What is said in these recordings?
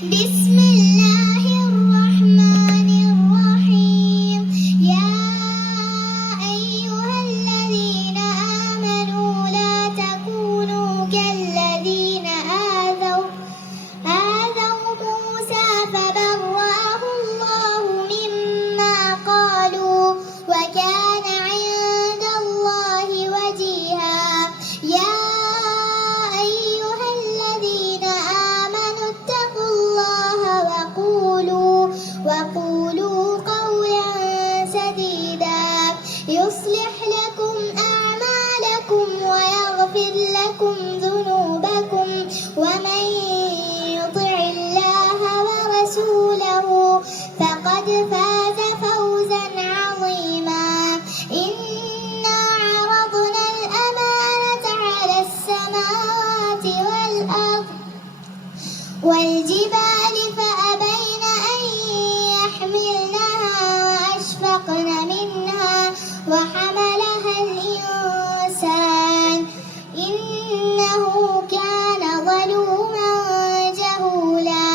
بسم الله الرحمن الرحيم يا أيها الذين آمنوا لا تكونوا كالذين آذوا موسى فبرأه الله مما قالوا وكان عند الله وجيها يا أيها الذين آمنوا اتقوا الله وقولوا قولا سديدا يصلح لكم أعمالكم ويغفر لكم ذنوبكم ومن يطع الله ورسوله فقد فاز فوزا عظيما إنا عرضنا الأمانة على السماوات والأرض والجبال فأبين أن يحملنها وأشفقن منها وحملها الإنسان إنه كان ظلوما جهولا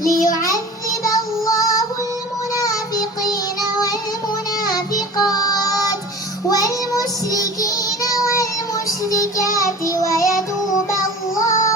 ليعذب الله المنافقين والمنافقات والمشركين والمشركات ويتوب الله